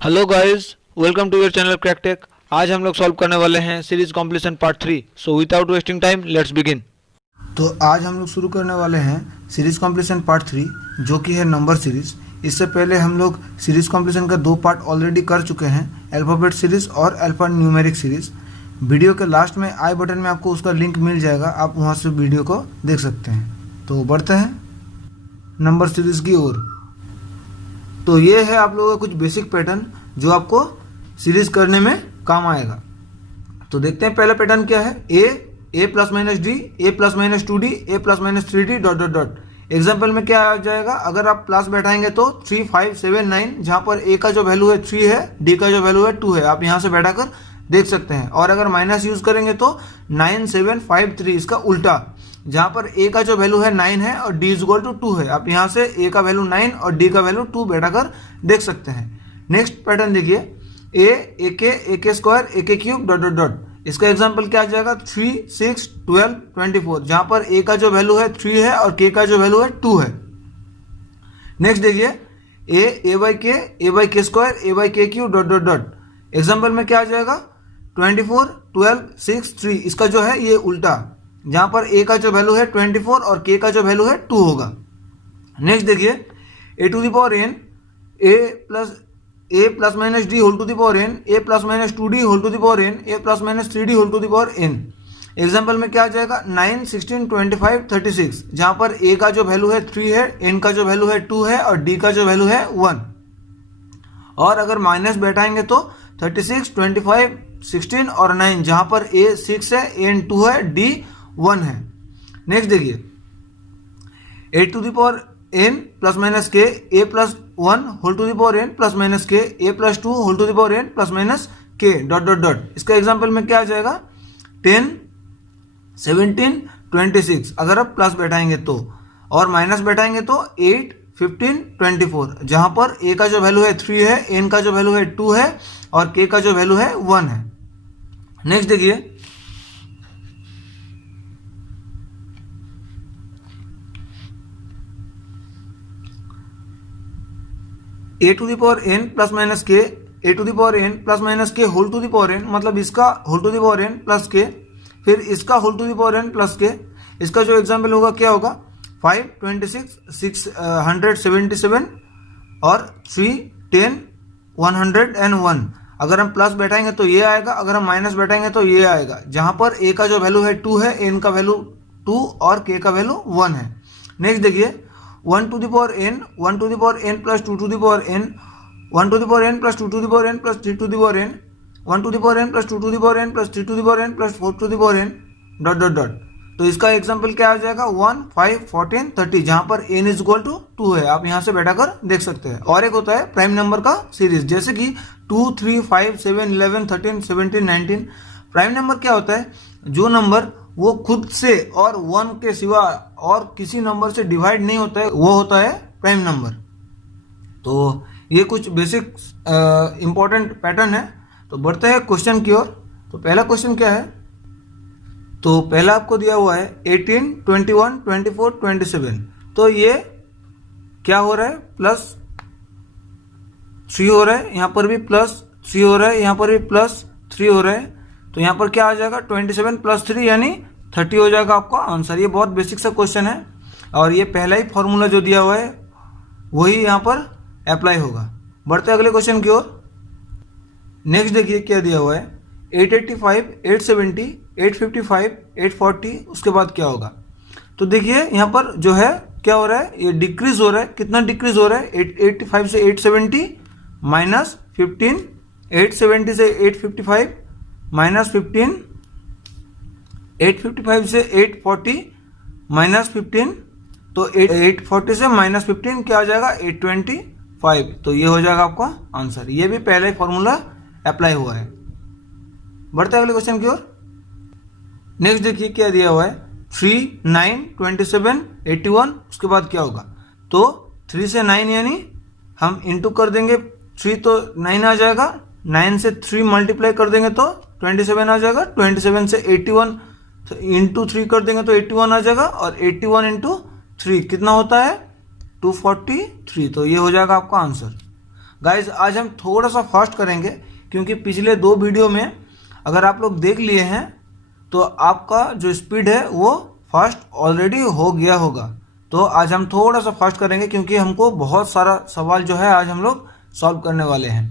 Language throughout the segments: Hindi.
Hello guys, welcome to your channel CrackTech. आज हम लोग सॉल्व करने वाले हैं series completion part 3। So without wasting time let's begin. तो आज हम लोग शुरू करने वाले हैं सीरीज कॉम्प्लीशन पार्ट 3, जो कि है नंबर सीरीज। इससे पहले हम लोग सीरीज कॉम्प्लीशन का 2 पार्ट ऑलरेडी कर चुके हैं, अल्फ़ाबेट सीरीज और अल्फ़ा न्यूमेरिक सीरीज। वीडियो के लास्ट में आई बटन में आपको उसका लिंक मिल जाएगा, आप वहाँ से वीडियो को देख सकते हैं। तो बढ़ते हैं नंबर सीरीज की ओर। तो ये है आप लोगों का कुछ बेसिक पैटर्न जो आपको सीरीज करने में काम आएगा। तो देखते हैं पहला पैटर्न क्या है। A plus minus D, A plus minus 2d, A plus minus 3d dot dot dot. Example में क्या आ जाएगा, अगर आप प्लस बैठाएंगे तो 3 5 7 9, जहाँ पर ए का जो वैल्यू है 3 है, डी का जो वैल्यू है 2 है, आप यहाँ से बैठाकर देख सकते हैं। और अगर माइनस यूज करेंगे तो 9 7 5 3, इसका उल्टा, जहाँ पर ए का जो वैल्यू है 9 है और डी इज इक्वल टू 2 है, आप यहाँ से ए का वैल्यू 9 और डी का वैल्यू 2 बैठाकर देख सकते हैं। नेक्स्ट पैटर्न देखिए, ए के स्क्वायर, ए के क्यूब डॉट डॉट डॉट। इसका एग्जांपल क्या आ जाएगा, 3 6 12 24, जहां पर ए का जो वैल्यू है 3 है और के का जो वैल्यू है 2 है। नेक्स्ट देखिए, ए बाई के स्क्वायर, ए बाई के cube dot dot dot. Example में क्या आ जाएगा, 24 12 6 3, इसका जो है ये उल्टा, जहां पर ए का जो वैल्यू है 24 और के का जो वैल्यू है 2 होगा। नेक्स्ट देखिए, A to the power N, A plus minus D whole to the power N, A plus minus 2d whole to the power N, A plus minus 3d whole to the power N. Example में क्या आ जाएगा, 9 16 25 36, जहां पर ए का जो वैल्यू है 3 है, एन का जो वैल्यू है 2 है और डी का जो वैल्यू है 1। और अगर माइनस बैठाएंगे तो 36 25 16 और 9, जहां पर ए 6 है, एन 2 है, डी 1 है। नेक्स्ट देखिए, A to the power N plus minus K, A plus 1 whole to the power N plus minus K, A plus 2 whole to the power N plus minus K dot dot dot. इसका एग्जांपल में क्या आ जाएगा, 10 17 26, अगर आप प्लस बैठाएंगे तो, और माइनस बैठाएंगे तो 8 15 24, जहां पर ए का जो वैल्यू है 3 है, एन का जो वैल्यू है 2 है और के का जो वैल्यू है 1 है। नेक्स्ट देखिए, A to the power N plus minus K, A to the power N plus minus K whole to the power N, मतलब इसका whole to the power N plus K, फिर इसका whole to the power N plus K. इसका जो एग्जाम्पल होगा क्या होगा, 5 26 677 और 3 10 101। अगर हम प्लस बैठाएंगे तो ये आएगा, अगर हम माइनस बैठाएंगे तो ये आएगा, जहां पर ए का जो वैल्यू है 2 है, एन का वैल्यू 2 और के का वैल्यू 1 है। नेक्स्ट देखिए, 1 to the power n, 1 to the power n plus 2 to the power n, 1 to the power n plus 2 to the power n plus 3 to the power n, 1 to the power n plus 2 to the power n plus 3 to the power n plus 4 to the power n dot dot dot. तो इसका एग्जांपल क्या आ जाएगा, 1 5 14 30, जहां पर n इज इक्वल टू 2 है, आप यहां से बैठाकर देख सकते हैं। और एक होता है प्राइम नंबर का सीरीज, जैसे कि 2 3 5 7 11 13 17 19। प्राइम नंबर क्या होता है, जो नंबर वो खुद से और 1 के सिवा और किसी नंबर से डिवाइड नहीं होता है, वो होता है प्राइम नंबर। तो ये कुछ बेसिक इंपॉर्टेंट पैटर्न है। तो बढ़ते हैं क्वेश्चन की ओर। तो पहला क्वेश्चन क्या है, तो पहला आपको दिया हुआ है 18 21 24 27। तो ये क्या हो रहा है, प्लस 3 हो रहा है, यहाँ पर भी प्लस 3 हो रहा है, यहाँ पर भी प्लस 3 हो रहा है। तो यहाँ पर क्या आ जाएगा, 27 प्लस 3 यानी 30 हो जाएगा आपका आंसर। ये बहुत बेसिक सा क्वेश्चन है और ये पहला ही फॉर्मूला जो दिया हुआ है वही यहाँ पर अप्लाई होगा। बढ़ते अगले क्वेश्चन की ओर। नेक्स्ट देखिए क्या दिया हुआ है, 885 870 855 840, उसके बाद क्या होगा। तो देखिए यहाँ पर जो है क्या हो रहा है, ये डिक्रीज हो रहा है। कितना डिक्रीज हो रहा है, 885 से 870 माइनस 15, 870 से 855 माइनस 15, 855 से 840 माइनस 15, तो 840 से माइनस 15 क्या आ जाएगा, 825। तो ये हो जाएगा आपका आंसर। ये भी पहले ही फॉर्मूला अप्लाई हुआ है। बढ़ते अगले क्वेश्चन की ओर। नेक्स्ट देखिए क्या दिया हुआ है, 3 9 27 81, उसके बाद क्या होगा। तो 3 से 9 यानी हम इंटू कर देंगे, 3 तो 9 आ जाएगा, 9 से 3 मल्टीप्लाई कर देंगे तो 27 आ जाएगा, 27 से 81 इंटू 3 कर देंगे तो 81 आ जाएगा, और 81 इंटू 3 कितना होता है, 243। तो ये हो जाएगा आपका आंसर। गाइज आज हम थोड़ा सा फास्ट करेंगे क्योंकि पिछले 2 वीडियो में अगर आप लोग देख लिए हैं तो आपका जो स्पीड है वो फास्ट ऑलरेडी हो गया होगा। तो आज हम थोड़ा सा फास्ट करेंगे क्योंकि हमको बहुत सारा सवाल जो है आज हम लोग सॉल्व करने वाले हैं।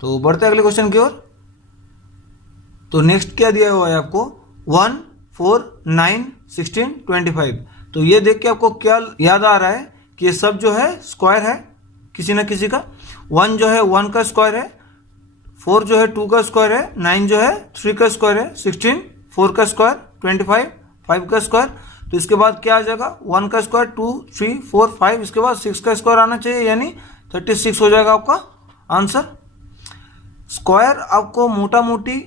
तो बढ़ते अगले क्वेश्चन की ओर। तो नेक्स्ट क्या दिया हुआ है आपको 1, 4, 9, 16, 25। तो ये देख के आपको क्या याद आ रहा है कि ये सब जो है स्क्वायर है किसी ना किसी का। 1 जो है 1 का स्क्वायर है, 4 जो है 2 का स्क्वायर है, 9 जो है 3 का स्क्वायर है, 16 4 का स्क्वायर, 25 5 का स्क्वायर। तो इसके बाद क्या आ जाएगा 1 का स्क्वायर 2 3 4 5, इसके बाद 6 का स्क्वायर आना चाहिए यानी 36 हो जाएगा आपका आंसर। स्क्वायर आपको मोटा मोटी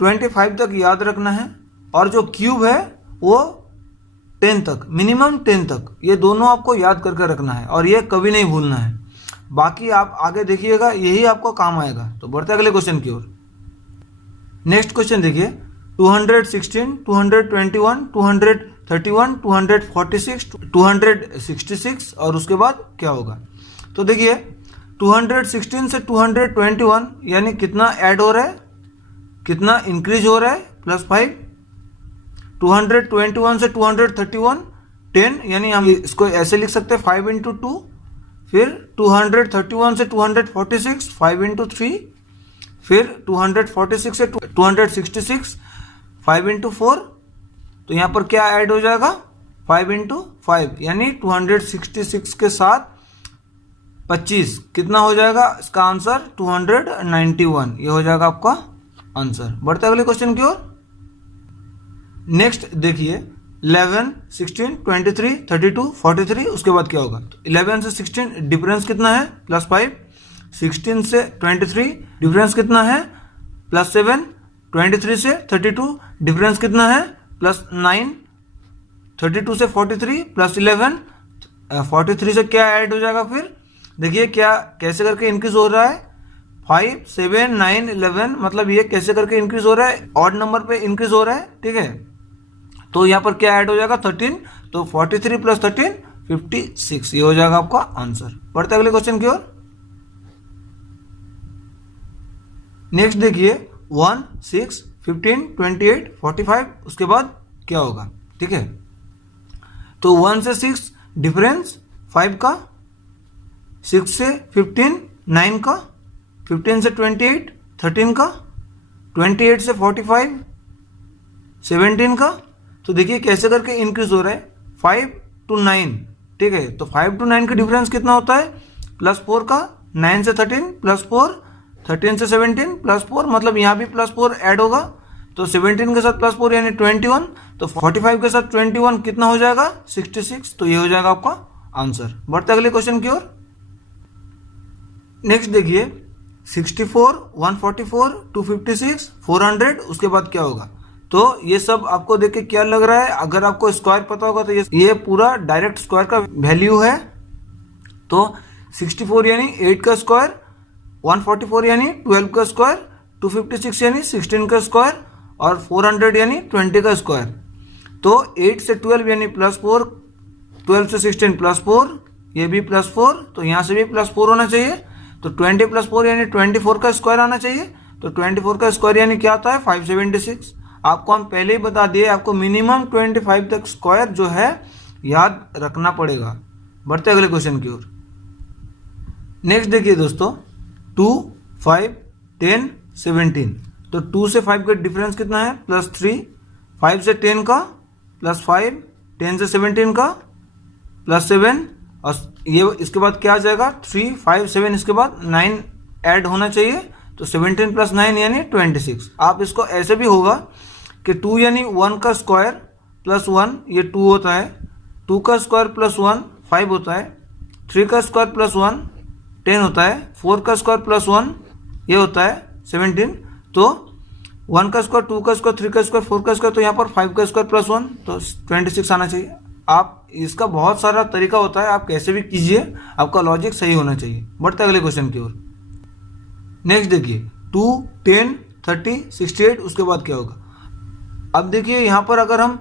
25 तक याद रखना है और जो क्यूब है वो 10 तक, मिनिमम 10 तक, ये दोनों आपको याद करके रखना है और ये कभी नहीं भूलना है। बाकी आप आगे देखिएगा यही आपको काम आएगा। तो बढ़ते अगले क्वेश्चन की ओर। नेक्स्ट क्वेश्चन देखिए 216, 221, 231, 246, 266 और उसके बाद क्या होगा। तो देखिए 216 से 221 यानी कितना ऐड हो रहा है, कितना इंक्रीज हो रहा है, +5। 221 से 231 10 यानी हम इसको ऐसे लिख सकते हैं 5 इंटू 2। फिर 231 से 246 5 इंटू 3। फिर 246 से 266 5 इंटू 4। तो यहाँ पर क्या ऐड हो जाएगा 5 इंटू 5 यानी 266 के साथ 25 कितना हो जाएगा इसका आंसर 291। ये हो जाएगा आपका आंसर। बढ़ते अगले क्वेश्चन की ओर। नेक्स्ट देखिए 11, 16, 23, 32, 43, उसके बाद क्या होगा। तो 11 से 16 डिफरेंस कितना है +5। 16 से 23 डिफरेंस कितना है +7। 23 से 32 डिफरेंस कितना है +9। 32 से 43 +11। 43 से क्या ऐड हो जाएगा फिर देखिए क्या कैसे करके इंक्रीज हो रहा है 5 7 9 11, मतलब ये कैसे करके इंक्रीज हो रहा है, ऑड नंबर पे इंक्रीज हो रहा है, ठीक है। तो यहाँ पर क्या ऐड हो जाएगा 13। तो 43 + 13 56, ये हो जाएगा आपका आंसर। बढ़ते अगले क्वेश्चन की ओर। नेक्स्ट देखिए 1, 6, 15, 28, 45, उसके बाद क्या होगा, ठीक है। तो 1 से 6 डिफरेंस 5 का, 6 से 15 9 का, 15 से 28 13 का, 28 से 45 17 का। तो देखिए कैसे करके इंक्रीज हो रहा है 5 to 9, ठीक है। तो 5 to 9 का डिफरेंस कितना होता है +4 का, 9 से 13 +4, 13 से 17 +4, मतलब यहाँ भी +4 ऐड होगा। तो 17 के साथ +4 यानी 21। तो 45 के साथ 21 कितना हो जाएगा 66। तो ये हो जाएगा आपका आंसर। बढ़ते अगले क्वेश्चन की ओर। नेक्स्ट देखिए 64, 144, 256, 400, उसके बाद क्या होगा। तो ये सब आपको देख के क्या लग रहा है, अगर आपको स्क्वायर पता होगा तो ये पूरा डायरेक्ट स्क्वायर का वैल्यू है। तो 64 यानी 8 का स्क्वायर, 144 यानी 12 का स्क्वायर, 256 यानी 16 का स्क्वायर और 400 यानी 20 का स्क्वायर। तो 8 से 12 यानी +4, 12 से 16 +4, ये भी +4, तो यहाँ से भी +4 होना चाहिए। तो 20 + 4 यानी 24 का स्क्वायर आना चाहिए। तो 24 का स्क्वायर यानी क्या आता है 576। आपको हम पहले ही बता दिए आपको मिनिमम 25 तक स्क्वायर जो है याद रखना पड़ेगा। बढ़ते अगले क्वेश्चन की ओर। नेक्स्ट देखिए दोस्तों 2, 5, 10, 17। तो 2 से 5 का डिफरेंस कितना है +3, 5 से 10 का +5, 10 से 17 का +7 और ये इसके बाद क्या आ जाएगा 3 5 7, इसके बाद 9 ऐड होना चाहिए। तो 17 + 9 यानी 26। आप इसको ऐसे भी होगा कि 2 यानी 1 का स्क्वायर +1 ये 2 होता है, 2 का स्क्वायर +1 5 होता है, 3 का स्क्वायर +1 10 होता है, 4 का स्क्वायर +1 ये होता है 17। तो 1 का स्क्वायर, 2 का स्क्वायर, 3 का स्क्वायर, 4 का स्क्वायर, तो यहाँ पर 5 का स्क्वायर +1 तो 26 आना चाहिए। आप इसका बहुत सारा तरीका होता है, आप कैसे भी कीजिए, आपका लॉजिक सही होना चाहिए। बढ़ते अगले क्वेश्चन की ओर। नेक्स्ट देखिए 2, 10, 30, 68, उसके बाद क्या होगा। अब देखिए यहाँ पर अगर हम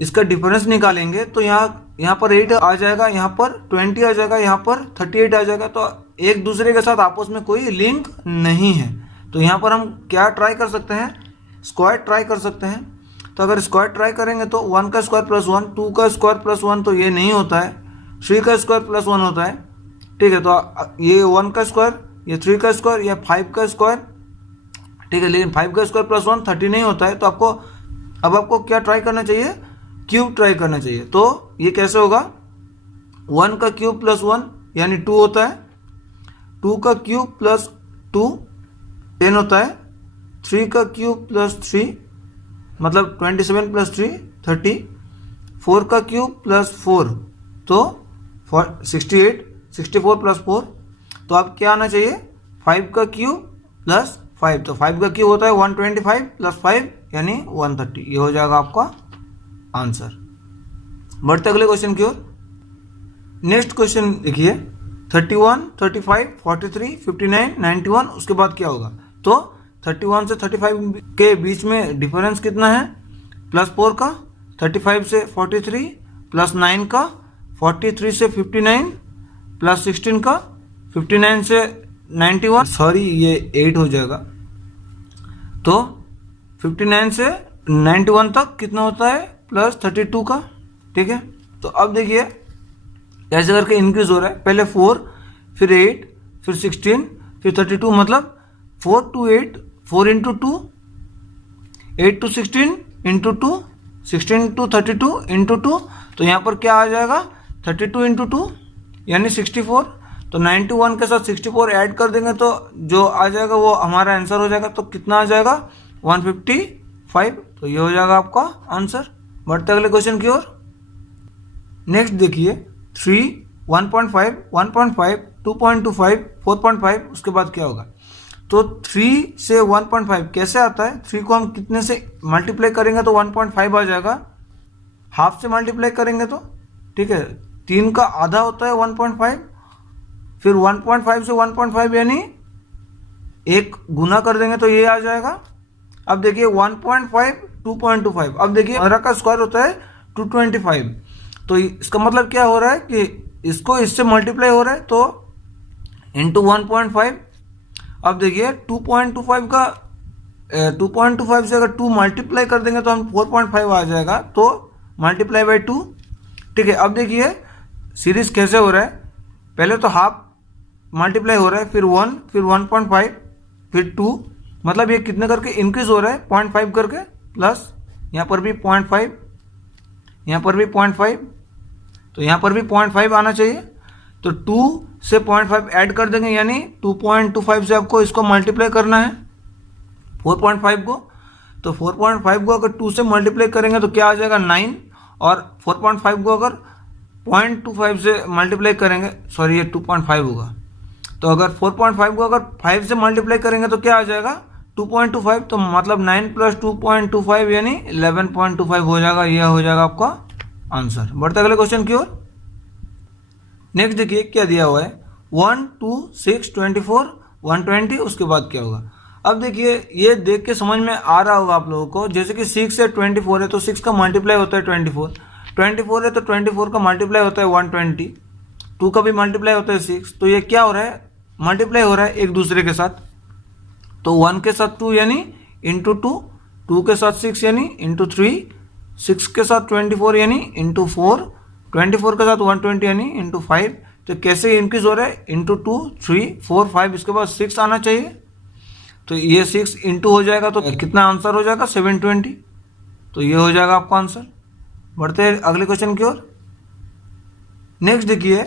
इसका डिफरेंस निकालेंगे तो यहाँ यहाँ पर 8 आ जाएगा, यहाँ पर 20 आ जाएगा, यहाँ पर 38 आ जाएगा। तो एक दूसरे के साथ आपस में कोई लिंक नहीं है। तो यहाँ पर हम क्या ट्राई कर सकते हैं, स्क्वायर ट्राई कर सकते हैं। तो अगर स्क्वायर ट्राई करेंगे तो 1 का स्क्वायर प्लस 1, 2 का स्क्वायर प्लस 1 तो ये नहीं होता है, 3 का स्क्वायर प्लस 1 होता है। ठीक है, तो ये 1 का स्क्वायर, ये 3 का स्क्वायर, या 5 का स्क्वायर। ठीक है, लेकिन 5 का स्क्वायर प्लस 1 30 नहीं होता है। तो आपको क्या ट्राई करना चाहिए, क्यूब ट्राई करना चाहिए। तो ये कैसे होगा, 1 का क्यूब प्लस 1 यानी 2 होता है, 2 का क्यूब प्लस 2 10 होता है, 3 का क्यूब प्लस 3 मतलब 27 प्लस 3 30, 4 का क्यूब प्लस 4 तो 68, 64 प्लस 4। तो अब क्या आना चाहिए, 5 का क्यूब प्लस 5, तो 5 का क्यूब होता है 125 प्लस 5 यानी 130। ये हो जाएगा आपका आंसर। बढ़ते अगले क्वेश्चन की ओर। नेक्स्ट क्वेश्चन देखिए, 31, 35, 43, 59, 91, उसके बाद क्या होगा। तो 31 से 35 के बीच में डिफरेंस कितना है, +4 का, 35 से 43 प्लस 9 का, 43 से 59 प्लस 16 का, 59 से 91, सॉरी ये 8 हो जाएगा। तो 59 से 91 तक कितना होता है, प्लस 32 का। ठीक है, तो अब देखिए ऐसे करके इंक्रीज हो रहा है, पहले 4 फिर 8 फिर 16 फिर 32, मतलब 4 to 8, 4 into 2, 8 to 16 into 2, 16 to 32 into 2। तो यहाँ पर क्या आ जाएगा, 32 into 2 यानी 64। तो 91 के साथ 64 ऐड कर देंगे तो जो आ जाएगा वो हमारा आंसर हो जाएगा। तो कितना आ जाएगा, 155। तो ये हो जाएगा आपका आंसर। बढ़ते अगले क्वेश्चन की ओर। नेक्स्ट देखिए, 3, 1.5, 1.5, 2.25, 4.5, उसके बाद क्या होगा। तो 3 से 1.5 कैसे आता है, 3 को हम कितने से मल्टीप्लाई करेंगे तो 1.5 आ जाएगा, हाफ से मल्टीप्लाई करेंगे तो, ठीक है, 3 का आधा होता है 1.5, फिर 1.5 से 1.5 यानी 1 गुना कर देंगे तो ये आ जाएगा। अब देखिए 1.5, 2.25, अब देखिए 15 का स्क्वायर होता है 225। तो इसका मतलब क्या हो रहा है कि इसको इससे मल्टीप्लाई हो रहा है, तो इंटू 1.5। अब देखिए 2.25 से अगर 2 मल्टीप्लाई कर देंगे तो हम 4.5 आ जाएगा, तो मल्टीप्लाई बाई 2। ठीक है, अब देखिए सीरीज कैसे हो रहा है, पहले तो हाफ मल्टीप्लाई हो रहा है, फिर 1, फिर 1.5, फिर 2, मतलब ये कितने करके इंक्रीज हो रहा है, 0.5 करके, प्लस यहाँ पर भी 0.5, यहाँ पर भी 0.5, तो यहाँ पर भी 0.5 आना चाहिए। तो 2 से 0.5 ऐड कर देंगे, यानी 2.25 से आपको इसको मल्टीप्लाई करना है 4.5 को। तो 4.5 को अगर 2 से मल्टीप्लाई करेंगे तो क्या आ जाएगा, 9, और 4.5 को अगर 0.25 से मल्टीप्लाई करेंगे, सॉरी ये 2.5 होगा, तो अगर 4.5 को अगर 5 से मल्टीप्लाई करेंगे तो क्या आ जाएगा, 2.25। तो मतलब 9 प्लस 2.25 यानी 11.25 हो जाएगा। यह हो जाएगा आपका आंसर। बढ़ते अगले क्वेश्चन की ओर। नेक्स्ट देखिए क्या दिया हुआ है, 1, 2, 6, 24, 120, उसके बाद क्या होगा। अब देखिए ये देख के समझ में आ रहा होगा आप लोगों को, जैसे कि 6 से 24 है तो 6 का मल्टीप्लाई होता है 24, 24 है तो 24 का मल्टीप्लाई होता है 120, 2 का भी मल्टीप्लाई होता है 6। तो ये क्या हो रहा है, मल्टीप्लाई हो रहा है एक दूसरे के साथ। तो 1 के साथ 2 यानी इंटू 2, 2 के साथ 6 यानी इंटू 3, 6 के साथ 24 यानी इंटू 4, 24 के साथ 120 यानी इंटू 5। तो कैसे इंक्रीज हो रहा है, इंटू 2, 3, 4, 5, इसके बाद 6 आना चाहिए। तो ये 6 इंटू हो जाएगा तो कितना आंसर हो जाएगा, 720। तो ये हो जाएगा आपका आंसर। बढ़ते हैं अगले क्वेश्चन की ओर। नेक्स्ट देखिए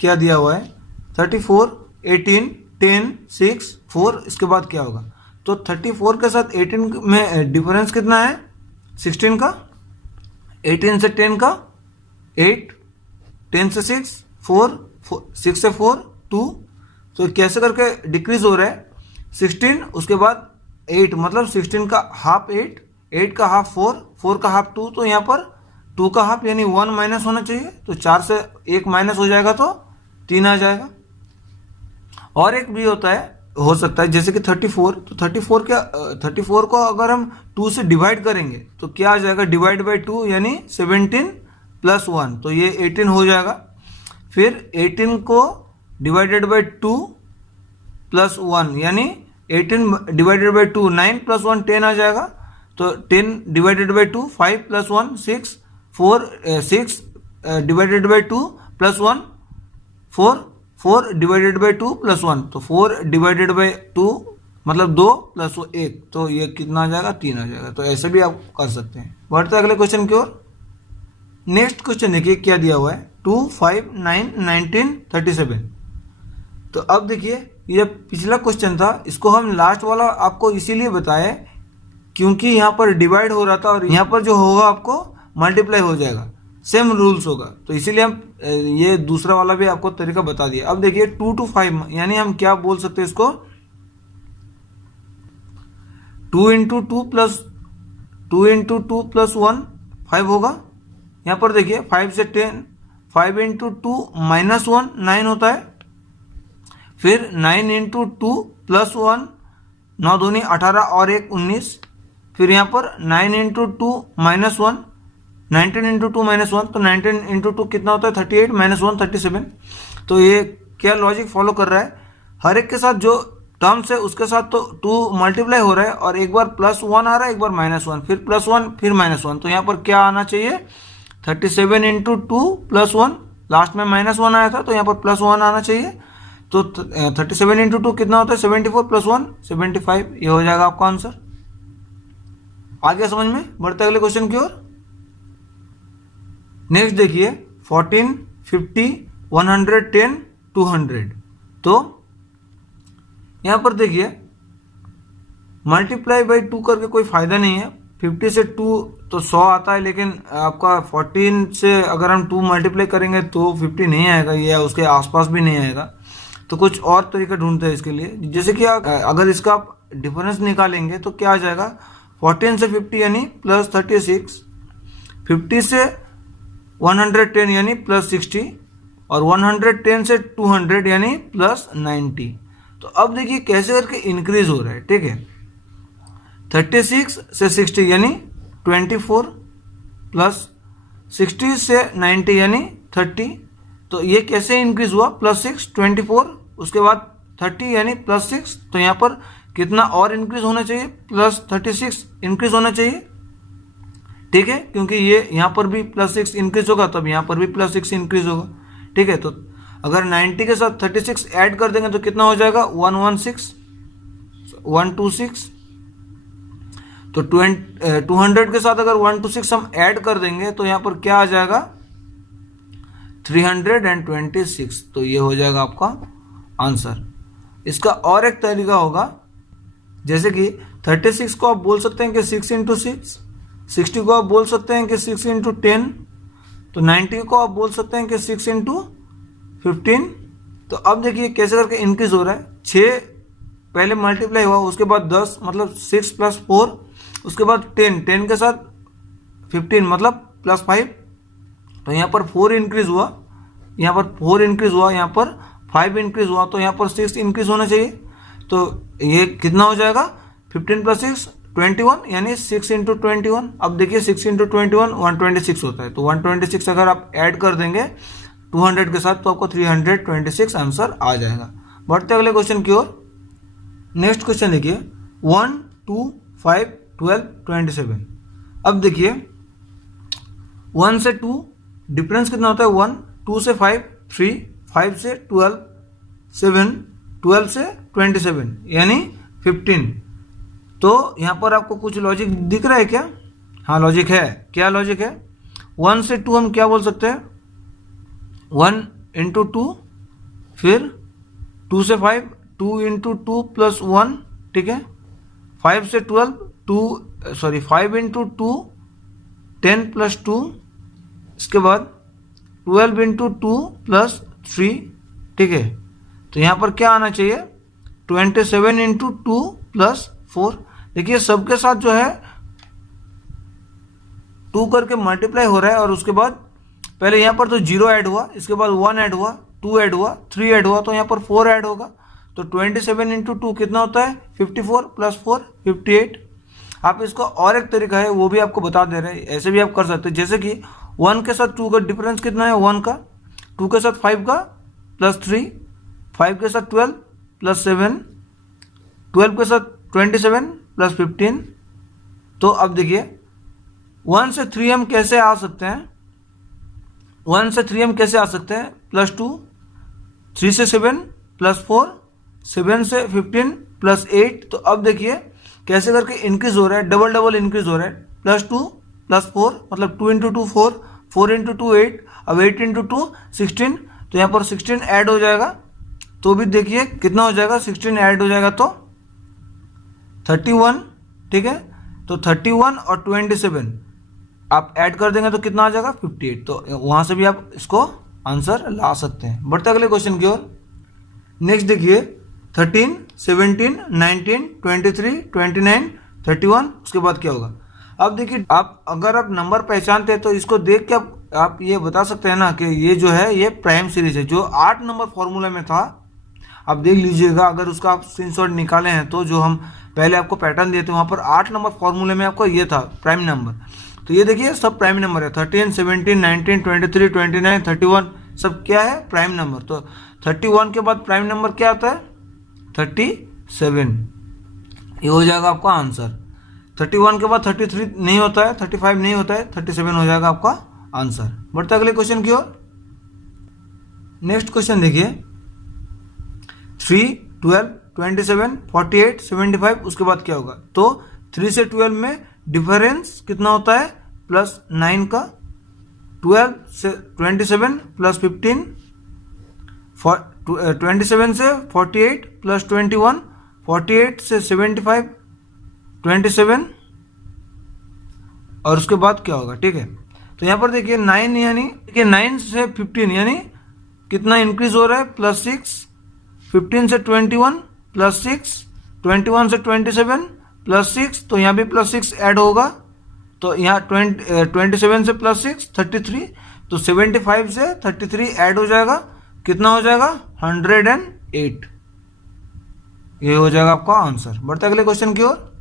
क्या दिया हुआ है, 34, 18, 10, 6, 4, इसके बाद क्या होगा। तो 34 के साथ 18 में डिफरेंस कितना है, 16 का, 18 से 10 का 8, 10 से 6 4, 6 से 4 2। तो कैसे करके डिक्रीज हो रहा है, 16 उसके बाद 8, मतलब 16 का हाफ 8, 8 का हाफ 4, 4 का हाफ 2। तो यहाँ पर 2 का हाफ यानी 1 माइनस होना चाहिए, तो 4 से 1 माइनस हो जाएगा तो 3 आ जाएगा। और एक भी होता है, हो सकता है जैसे कि 34, तो 34 को अगर हम 2 से डिवाइड करेंगे तो क्या आ जाएगा, डिवाइड बाई 2 यानी 17 प्लस 1, तो ये 18 हो जाएगा। फिर 18 को डिवाइडेड बाई 2 प्लस 1, यानी 18 डिवाइडेड बाई 2 9 प्लस 1 10 आ जाएगा। तो 10 divided by 2 5 plus 1 6, 6 divided by 2 plus 1 4, 4 divided by 2 plus 1, तो 4 डिवाइडेड बाई 2 मतलब 2 प्लस 1, तो ये कितना आ जाएगा 3 आ जाएगा। तो ऐसे भी आप कर सकते हैं। बढ़ते अगले क्वेश्चन की ओर। नेक्स्ट क्वेश्चन देखिए क्या दिया हुआ है, 2 5 9 19 37। तो अब देखिए ये पिछला क्वेश्चन था, इसको हम लास्ट वाला आपको इसीलिए बताया क्योंकि यहाँ पर डिवाइड हो रहा था और यहाँ पर जो होगा आपको मल्टीप्लाई हो जाएगा, सेम रूल्स होगा, तो इसीलिए हम ये दूसरा वाला भी आपको तरीका बता दिया। अब देखिए 2 to 5, यानी हम क्या बोल सकते हैं इसको, 2 into 2 plus 1 5 होगा। यहाँ पर देखिए 5 से 10, 5 into 2 minus 1 9 होता है। फिर 9 into 2 plus 1, 9 दूनी 18 और 1 19। फिर यहाँ पर 9 into 2 minus 1, 19 into 2 minus 1, तो 19 into 2 कितना होता है 38, minus 1 37। तो ये क्या लॉजिक फॉलो कर रहा है, हर एक के साथ जो टर्म्स है उसके साथ तो 2 मल्टीप्लाई हो रहा है और एक बार प्लस 1 आ रहा है, एक बार माइनस 1, फिर प्लस 1, फिर माइनस 1। तो यहाँ पर क्या आना चाहिए 37 into 2 प्लस 1, लास्ट में माइनस 1 आया था तो यहाँ पर प्लस 1 आना चाहिए। तो 37 into 2 कितना होता है 74 प्लस 1 75, ये हो जाएगा आपका आंसर। आगे समझ में। बढ़ते अगले क्वेश्चन की ओर। नेक्स्ट देखिए 14 50 110 200। तो यहां पर देखिए मल्टीप्लाई बाई 2 करके कोई फायदा नहीं है। 50 से 2 तो 100 आता है, लेकिन आपका 14 से अगर हम 2 मल्टीप्लाई करेंगे तो 50 नहीं आएगा, या उसके आसपास भी नहीं आएगा। तो कुछ और तरीका ढूंढते हैं इसके लिए, जैसे कि अगर इसका आप डिफरेंस निकालेंगे तो क्या आ जाएगा 14 से 50 यानी प्लस 36, 50 से 110 यानी प्लस 60 और 110 से 200 यानी प्लस 90। तो अब देखिए कैसे करके इंक्रीज हो रहा है, ठीक है। 36 से 60 यानी 24 प्लस 60 से 90 यानी 30। तो ये कैसे इंक्रीज हुआ, प्लस 6 24 उसके बाद 30 यानी प्लस 6। तो यहाँ पर कितना और इंक्रीज होना चाहिए, प्लस 36 इंक्रीज होना चाहिए, ठीक है, क्योंकि ये यहाँ पर भी प्लस 6 इंक्रीज होगा तब यहाँ पर भी प्लस 6 इंक्रीज होगा, ठीक है। तो अगर 90 के साथ 36 ऐड कर देंगे तो कितना हो जाएगा 116 126। तो 200 के साथ अगर 126 हम ऐड कर देंगे तो यहाँ पर क्या आ जाएगा 326। तो ये हो जाएगा आपका आंसर। इसका और एक तरीका होगा, जैसे कि 36 को आप बोल सकते हैं कि 6 into 6, 60 को आप बोल सकते हैं कि 6 into 10, तो 90 को आप बोल सकते हैं कि 6 into 15। तो अब देखिए कैसे करके इंक्रीज हो रहा है, 6 पहले मल्टीप्लाई हुआ, उसके बाद 10 मतलब 6 प्लस 4, उसके बाद 10 के साथ 15 मतलब प्लस 5। तो यहाँ पर 4 इंक्रीज हुआ, यहाँ पर 4 इंक्रीज हुआ, यहाँ पर 5 इंक्रीज हुआ, तो यहाँ पर 6 इंक्रीज होना चाहिए। तो ये कितना हो जाएगा 15 प्लस 6 21 यानी 6 into 21। अब देखिए 6 into 21 126 होता है, तो 126 अगर आप ऐड कर देंगे 200 के साथ तो आपको 326 आंसर आ जाएगा। बढ़ते अगले क्वेश्चन की ओर। नेक्स्ट क्वेश्चन देखिए 1 2 5 12 27। अब देखिए 1 से 2 डिफरेंस कितना होता है 1, 2 से 5 3, 5 से 12 7, 12 से 27 यानी 15। तो यहाँ पर आपको कुछ लॉजिक दिख रहा है क्या? हाँ लॉजिक है। क्या लॉजिक है? 1 से 2 हम क्या बोल सकते हैं 1 into 2, फिर 2 से 5 2 into 2 प्लस 1, ठीक है। 5 से 12 5 into 2 10 प्लस 2, इसके बाद 12 into 2 प्लस 3, ठीक है। तो यहाँ पर क्या आना चाहिए 27 into 2 प्लस 4। देखिए सबके साथ जो है 2 करके मल्टीप्लाई हो रहा है और उसके बाद पहले यहाँ पर तो 0 ऐड हुआ, इसके बाद 1 ऐड हुआ, 2 ऐड हुआ, 3 ऐड हुआ, तो यहाँ पर 4 ऐड होगा। तो 27 into 2 कितना होता है 54 प्लस 4 58। आप इसका और एक तरीका है वो भी आपको बता दे रहे हैं, ऐसे भी आप कर सकते हैं। जैसे कि 1 के साथ 2 का डिफरेंस कितना है 1 का, 2 के साथ 5 का प्लस 3, 5 के साथ 12 प्लस 7, 12 के साथ 27 प्लस 15। तो अब देखिए 1 से 3 हम कैसे आ सकते हैं, 1 से 3 हम कैसे आ सकते हैं, +2, 3 से 7 प्लस 4, 7 से 15 प्लस 8। तो अब देखिए कैसे करके इंक्रीज हो रहा है, डबल डबल इंक्रीज हो रहा है, +2 प्लस 4 मतलब 2 इंटू 2 4, 4 इंटू 2 8, अब 8 इंटू 2 16। तो यहाँ पर 16 ऐड हो जाएगा, तो भी देखिए कितना हो जाएगा, 16 ऐड हो जाएगा तो 31, ठीक है। तो 31 और 27 आप ऐड कर देंगे तो कितना आ जाएगा 58। तो वहाँ से भी आप इसको आंसर ला सकते हैं। बढ़ते अगले क्वेश्चन की ओर। नेक्स्ट देखिए 13, 17, 19, 23, 29, 31, उसके बाद क्या होगा। अब देखिए आप अगर आप नंबर पहचानते हैं तो इसको देख के आप ये बता सकते हैं ना कि ये जो है ये प्राइम सीरीज है। जो 8 नंबर फॉर्मूला में था, आप देख लीजिएगा, अगर उसका आप स्क्रीनशॉट निकाले हैं तो जो हम पहले आपको पैटर्न दिए थे वहाँ पर 8 नंबर फॉर्मूले में आपको ये था प्राइम नंबर। तो ये देखिए सब प्राइम नंबर है, 13, 17, 19, 23, 29, 31 सब क्या है प्राइम नंबर। तो 31 के बाद प्राइम नंबर क्या आता है 37, ये हो जाएगा आपका आंसर। 31 के बाद 33 नहीं होता है, 35 नहीं होता है, 37 हो जाएगा आपका आंसर। बढ़ते अगले क्वेश्चन की ओर। नेक्स्ट क्वेश्चन देखिए 3, 12, 27, 48, 75, उसके बाद क्या होगा। तो 3 से 12 में डिफरेंस कितना होता है +9 का, 12 से 27 प्लस 15, 27 से 48 प्लस 21, 48 से 75, 27 और उसके बाद क्या होगा, ठीक है। तो यहाँ पर देखिए 9 यानी देखिए 9 से 15 यानी कितना इंक्रीज हो रहा है +6, 15 से 21 +6, 21 से 27 +6, तो यहाँ भी +6 ऐड होगा। तो यहाँ 27 से +6 33, तो 75 से 33 ऐड हो जाएगा, कितना हो जाएगा 108, ये हो जाएगा आपका आंसर। बढ़ते अगले क्वेश्चन की ओर।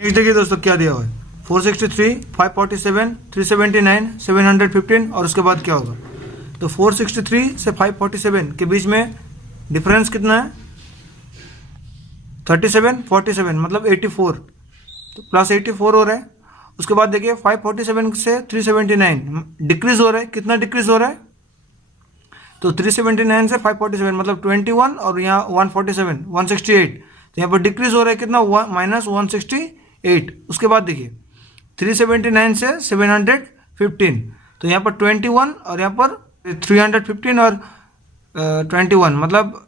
नेक्स्ट देखिए दोस्तों क्या दिया हुआ है 463, 547, 379, 715 और उसके बाद क्या होगा। तो 463 से 547 के बीच में डिफरेंस कितना है 37, 47 मतलब 84, तो +84 हो रहा है। उसके बाद देखिए 547 से 379 डिक्रीज हो रहा है, कितना डिक्रीज हो रहा है, तो 379 से 547 मतलब 21 और यहाँ 147 168, तो यहाँ पर डिक्रीज हो रहा है कितना -168। उसके बाद देखिए 379 से 715, तो यहाँ पर 21 और यहाँ पर 315 और 21 मतलब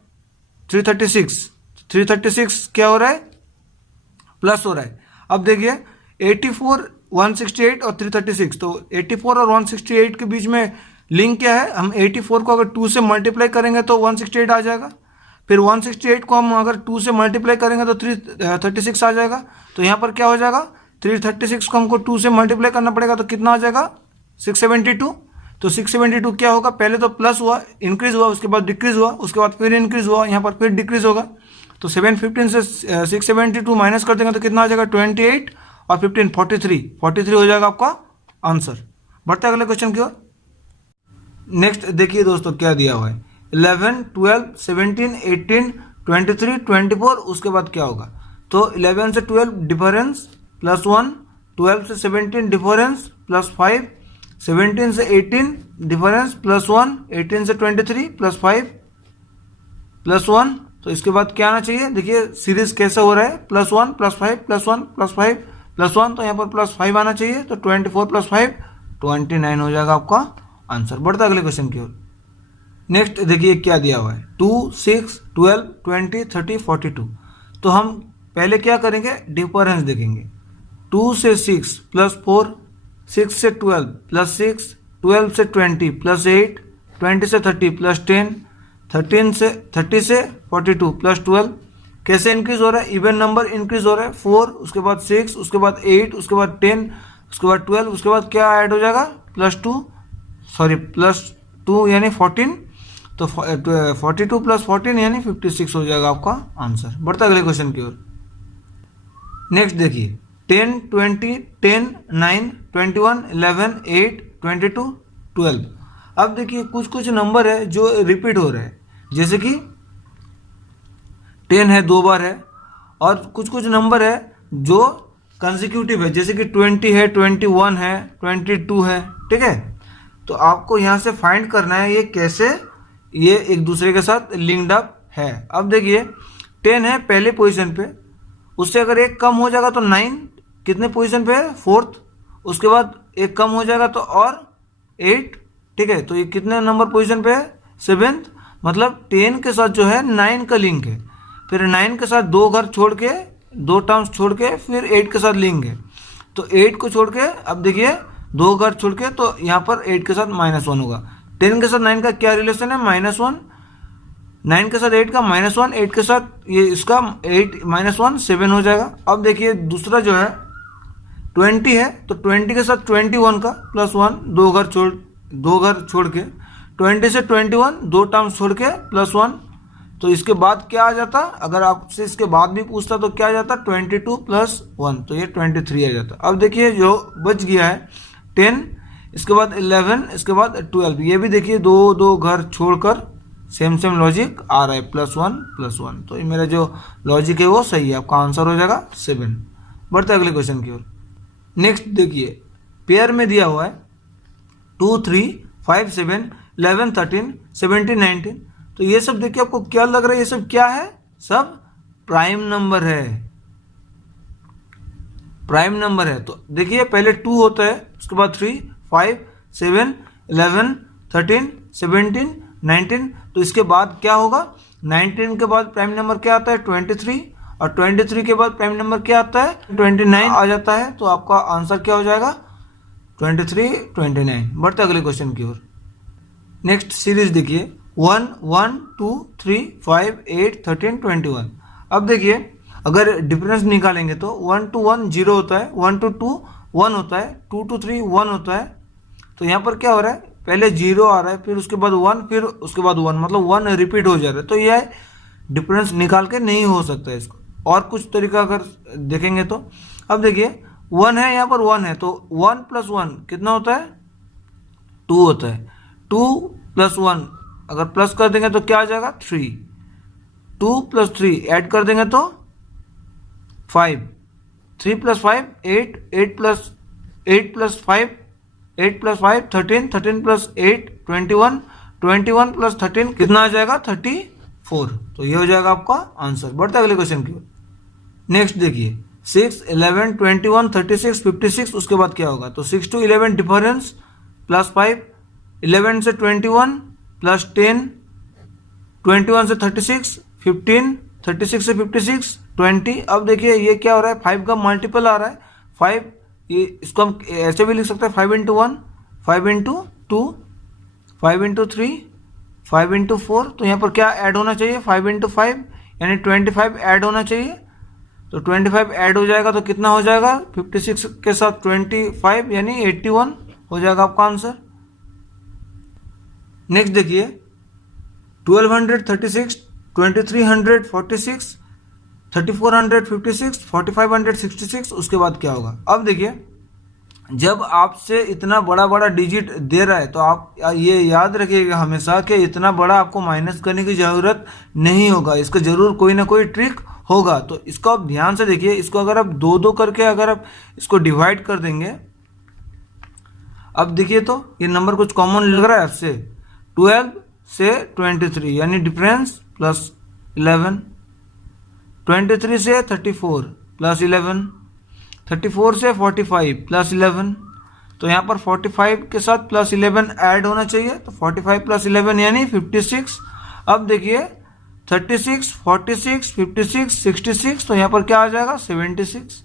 336 क्या हो रहा है प्लस हो रहा है। अब देखिए 84, 168 और 336, तो 84 और 168 के बीच में लिंक क्या है, हम 84 को अगर 2 से मल्टीप्लाई करेंगे तो 168 आ जाएगा, फिर 168 को हम अगर 2 से मल्टीप्लाई करेंगे तो 336 आ जाएगा। तो यहाँ पर क्या हो जाएगा 336 को हमको 2 से मल्टीप्लाई करना पड़ेगा, तो कितना आ जाएगा 672। तो 672 क्या होगा, पहले तो प्लस हुआ इंक्रीज हुआ, उसके बाद डिक्रीज हुआ, उसके बाद फिर इंक्रीज हुआ, यहाँ पर फिर डिक्रीज होगा। तो 715 से 672 माइनस कर देंगे तो कितना आ जाएगा 28 और 15 43 हो जाएगा आपका आंसर। बढ़ते अगले क्वेश्चन की ओर। नेक्स्ट देखिए दोस्तों क्या दिया हुआ है 11, 12, 17, 18, 23, 24, उसके बाद क्या होगा। तो 11 से 12 डिफरेंस +1, 12 से 17 डिफरेंस +5, 17 से 18 डिफरेंस +1, 18 से 23 +5 +1। तो इसके बाद क्या आना चाहिए, देखिए सीरीज कैसे हो रहा है +1 +5 +1 +5 +1, तो यहाँ पर +5 आना चाहिए, तो 24 + 5 29 हो जाएगा आपका आंसर। बढ़ता अगले क्वेश्चन की ओर। नेक्स्ट देखिए क्या दिया हुआ है 2, 6, 12, 20, 30, 42। तो हम पहले क्या करेंगे डिफरेंस देखेंगे, 2 से 6 +4, 6 से 12 +6, 12 से 20 +8, 20 से 30 +10, 30 से 42 +12। कैसे इंक्रीज हो रहा है, इवन नंबर इंक्रीज हो रहा है, 4 उसके बाद 6 उसके बाद 8 उसके बाद 10 उसके बाद 12 उसके बाद क्या ऐड हो जाएगा +2 यानी 14, तो 42 + 14 यानी 56 हो जाएगा आपका आंसर। बढ़ता अगले क्वेश्चन की ओर। नेक्स्ट देखिए 10, 20, 10, 9, 21, 11, 8, 22, 12। अब देखिए कुछ कुछ नंबर है जो रिपीट हो रहे हैं, जैसे कि 10 है, 2 बार है, और कुछ कुछ नंबर है जो कंसेक्यूटिव है, जैसे कि 20 है, 21 है, 22 है। ठीक है, तो आपको यहाँ से फाइंड करना है ये कैसे ये एक दूसरे के साथ लिंक्ड अप है। अब देखिए 10 है पहले पोजीशन पे, उससे अगर एक कम हो जाएगा तो 9 कितने पोजीशन पे है, 4th। उसके बाद एक कम हो जाएगा तो और 8। ठीक है, तो ये कितने नंबर पोजीशन पे है, 7th। मतलब 10 के साथ जो है 9 का लिंक है, फिर 9 के साथ 2 घर छोड़ के, 2 टर्म्स छोड़ के फिर 8 के साथ लिंक है। तो 8 को छोड़ के अब देखिए 2 घर छोड़ के, तो यहाँ पर 8 के साथ -1 होगा। 10 के साथ 9 का क्या रिलेशन है, -1। 9 के साथ 8 का -1, 8 के साथ ये इसका 8 -1 7 हो जाएगा। अब देखिए दूसरा जो है 20 है, तो 20 के साथ 21 का +1, 2 घर छोड़ के, 20 से 21 2 टर्म्स छोड़ के +1। तो इसके बाद क्या आ जाता, अगर आपसे इसके बाद भी पूछता तो क्या आ जाता, 22 + 1, तो ये 23 आ जाता। अब देखिए जो बच गया है 10, इसके बाद 11, इसके बाद 12। ये भी देखिए 2 घर छोड़कर सेम लॉजिक आ रहा है, +1 + 1। तो ये मेरा जो लॉजिक है वो सही है, आपका आंसर हो जाएगा 7। बढ़ते अगले क्वेश्चन की ओर। नेक्स्ट देखिए पेयर में दिया हुआ है 2, 3, 5, 7, 11, 13, 17, 19। तो ये सब देखिए आपको क्या लग रहा है, ये सब क्या है, सब प्राइम नंबर है, प्राइम नंबर है। तो देखिए पहले 2 होता है, उसके बाद 3, 5, 7, 11, 13, 17, 19। तो इसके बाद क्या होगा, 19 के बाद प्राइम नंबर क्या आता है, 23, और 23 के बाद प्राइम नंबर क्या आता है, 29 आ जाता है। तो आपका आंसर क्या हो जाएगा, 23, 29। बढ़ते अगले क्वेश्चन की ओर। नेक्स्ट सीरीज देखिए 1, 1, 2, 3, 5, 8, 13, 21। अब देखिए अगर डिफरेंस निकालेंगे तो 1 to 1 0 होता है, 1 to 2 1 होता है, 2 to 3 1 होता है। तो यहाँ पर क्या हो रहा है, पहले 0 आ रहा है, फिर उसके बाद 1, फिर उसके बाद 1, मतलब 1 रिपीट हो जा रहा है। तो यह डिफरेंस निकाल के नहीं हो सकता है इसको, और कुछ तरीका अगर देखेंगे तो। अब देखिए 1 है, यहाँ पर 1 है, तो 1 + 1 कितना होता है, 2 होता है। 2 + 1 अगर प्लस कर देंगे तो क्या आ जाएगा, 3। 2 + 3 ऐड कर देंगे तो 5। 3 + 5 8, 8 + 5 8 + 5 13, 13 + 8 21, 21 + 13 कितना आ जाएगा, 34। तो ये हो जाएगा आपका आंसर। बढ़ते अगले क्वेश्चन की ओर। नेक्स्ट देखिए 6, 11, 21, 36, 56। उसके बाद क्या होगा, तो 6 to 11 डिफरेंस +5, 11 से 21 +10, 21 से 36, 15, 36 से 56, 20। अब देखिए ये क्या हो रहा है, 5 का मल्टीपल आ रहा है, 5। ये इसको हम ऐसे भी लिख सकते हैं, 5 × 1, 5 × 2, 5 × 3, 5 × 4। तो यहाँ पर क्या ऐड होना चाहिए, 5 × 5 यानी 25 ऐड होना चाहिए। तो 25 ऐड हो जाएगा तो कितना हो जाएगा, 56 के साथ 25 यानी 81 हो जाएगा आपका आंसर। नेक्स्ट देखिए 1236, 2346, 3456, 4566। उसके बाद क्या होगा, अब देखिए जब आपसे इतना बड़ा डिजिट दे रहा है तो आप ये याद रखिएगा हमेशा कि इतना बड़ा आपको माइनस करने की ज़रूरत नहीं होगा, इसका ज़रूर कोई ना कोई ट्रिक होगा। तो इसको आप ध्यान से देखिए, इसको अगर आप 2 करके अगर आप इसको डिवाइड कर देंगे, अब देखिए तो ये नंबर कुछ कॉमन लग रहा है आपसे, 12 से 23 यानी डिफरेंस +11, 23 से 34 +11, 34 से 45 +11। तो यहाँ पर 45 के साथ +11 ऐड होना चाहिए, तो 45 + 11 यानी 56। अब देखिए 36, 46, 56, 66। तो यहाँ पर क्या आ जाएगा, 76।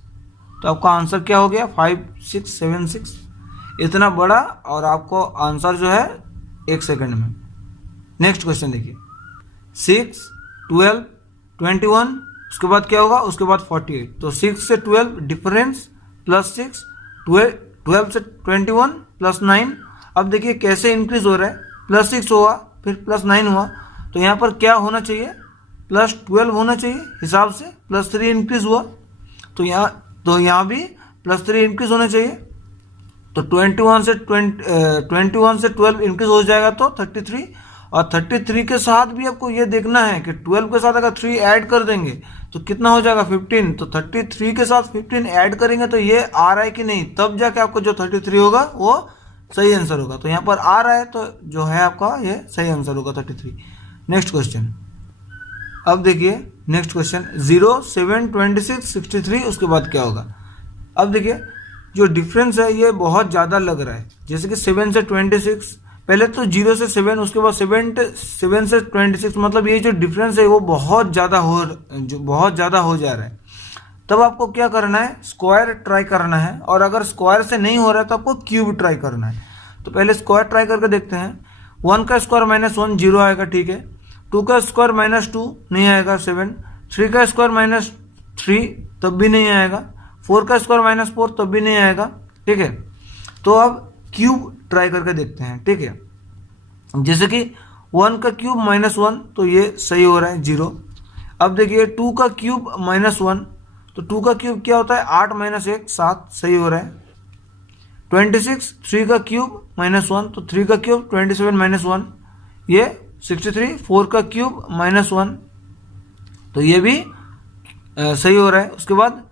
तो आपका आंसर क्या हो गया, 5676। इतना बड़ा, और आपको आंसर जो है 1 सेकंड में। नेक्स्ट क्वेश्चन देखिए 6, 12, 21। उसके बाद क्या होगा, उसके बाद 48। तो 6 से 12 डिफरेंस +6, 12 से 21 +9। अब देखिए कैसे इंक्रीज हो रहा है, +6 हुआ, फिर +9 हुआ। तो यहाँ पर क्या होना चाहिए, +12 होना चाहिए हिसाब से, +3 इंक्रीज हुआ। तो यहाँ तो यहाँ भी +3 इंक्रीज होने चाहिए। तो 21 से 12 इंक्रीज हो जाएगा तो 33, और 33 के साथ भी आपको ये देखना है कि 12 के साथ अगर 3 ऐड कर देंगे तो कितना हो जाएगा 15। तो 33 के साथ 15 ऐड करेंगे तो ये आ रहा है कि नहीं, तब जाके आपको जो 33 होगा वो सही आंसर होगा। तो यहाँ पर आ रहा है तो जो है आपका ये सही आंसर होगा 33। नेक्स्ट क्वेश्चन, अब देखिए नेक्स्ट क्वेश्चन 0, 7, 26, 63, उसके बाद क्या होगा। अब देखिए जो डिफरेंस है ये बहुत ज़्यादा लग रहा है, जैसे कि 7 से 26, पहले तो 0 से 7, उसके बाद 7 से 26, मतलब ये जो डिफरेंस है वो बहुत ज़्यादा हो जा रहा है। तब आपको क्या करना है, स्क्वायर ट्राई करना है, और अगर स्क्वायर से नहीं हो रहा है तो आपको क्यूब ट्राई करना है। तो पहले स्क्वायर ट्राई करके देखते हैं। 1 का स्क्वायर -1 0 आएगा, ठीक है। 2 का स्क्वायर -2 नहीं आएगा 7। 3 का स्क्वायर -3 तब भी नहीं आएगा। 4 का स्क्वायर -4 तब भी नहीं आएगा, ठीक है। तो अब क्यूब ट्राई करके देखते हैं, ठीक है। जैसे कि 1 का क्यूब -1 तो ये सही हो रहा है 0। अब देखिए 2 का क्यूब -1, तो 2 का क्यूब क्या होता है 8 - 1 7, सही हो रहा है। 26, 3 का क्यूब -1, तो 3 का क्यूब 27 -1 ये 63। 4 का क्यूब -1 तो ये भी सही हो रहा है। उसके बाद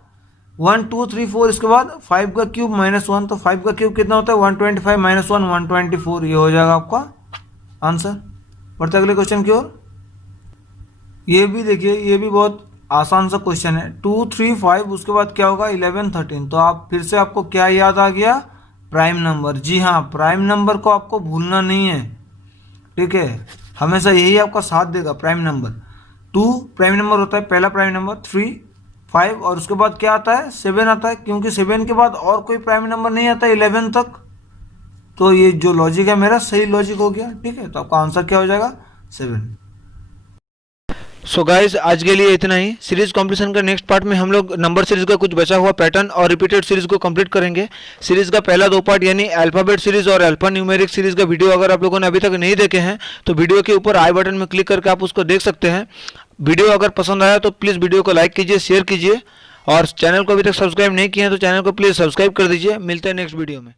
1 2 3 4, इसके बाद 5 का क्यूब -1, तो 5 का क्यूब कितना होता है 125 -1 124, ये हो जाएगा आपका आंसर। बढ़ते अगले क्वेश्चन की ओर। ये भी देखिए, ये भी बहुत आसान सा क्वेश्चन है। 2 3 5, उसके बाद क्या होगा 11 13। तो आप फिर से आपको क्या याद आ गया, प्राइम नंबर। जी हाँ, प्राइम नंबर को आपको भूलना नहीं है, ठीक है। हमेशा यही आपका साथ देगा प्राइम नंबर। 2 प्राइम नंबर होता है, पहला प्राइम नंबर, 3 5, और उसके बाद क्या आता है 7 आता है, क्योंकि 7 के बाद और कोई प्राइम नंबर नहीं आता 11 तक। तो ये जो लॉजिक है मेरा सही लॉजिक हो गया, ठीक है। तो आपका आंसर क्या हो जाएगा 7। सो गाइस आज के लिए इतना ही। सीरीज कॉम्पिटिशन का नेक्स्ट पार्ट में हम लोग नंबर सीरीज का कुछ बचा हुआ पैटर्न और रिपीटेड सीरीज को कंप्लीट करेंगे। सीरीज का पहला 2 पार्ट यानी अल्फाबेट सीरीज और अल्फा न्यूमेरिक सीरीज का वीडियो अगर आप लोगों ने अभी तक नहीं देखे हैं तो वीडियो के ऊपर आई बटन में क्लिक करके आप उसको देख सकते हैं। वीडियो अगर पसंद आया तो प्लीज़ वीडियो को लाइक कीजिए, शेयर कीजिए, और चैनल को अभी तक सब्सक्राइब नहीं किया है तो चैनल को प्लीज़ सब्सक्राइब कर दीजिए। मिलते हैं नेक्स्ट वीडियो में।